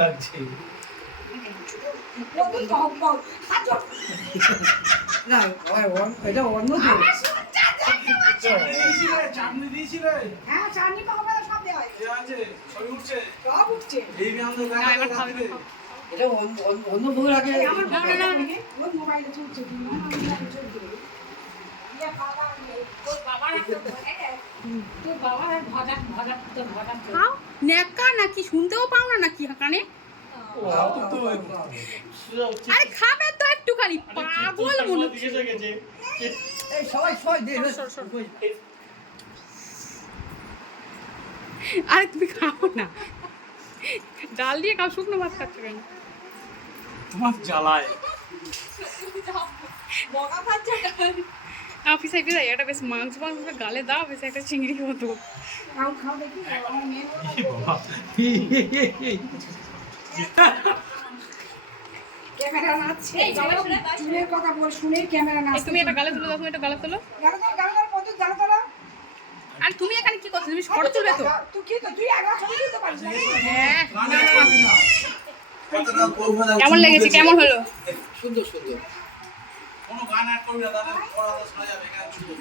লাগছে না এটা অন্য চাটনি দিয়েছিলে? হ্যাঁ চাটনি পাওয়া সব দেওয়া আছে, সব উঠছে, সব উঠছে। এই আমাদের এটা অন্য ভোগ আগে আমার ওর মোবাইলে চলছে নেকা নাকি শুনতেও পাও না নাকি কানে? আরে খাবে তো একটুখানি, পাগল মনে হচ্ছে। আরে তুমি খাও না, ডাল দিয়ে খাও, শুকনো ভাত খাচ্ছ কেন? তোমার জ্বালায় অফিসে এটা বেশ মাংস গালে দাও, বেশ একটা চিংড়ি হতো। ক্যামেরা নাচছে, চুলের কথা বল শুনে ক্যামেরা নাচছে। তুমি এটা গালে তুলো দাও, তুমি এটা গালে তোলো। আর তুমি এখানে কি করছো? তুমি ফটো তুলবে তো? তুই একবার ছবি তুলতে পারিস না? হ্যাঁ, কেমন লেগেছে? কেমন হলো? সুন্দর সুন্দর। কোনো গান অ্যাড করবি না, তাহলে পড়াটা শোনা যাবে, গান শুনবো।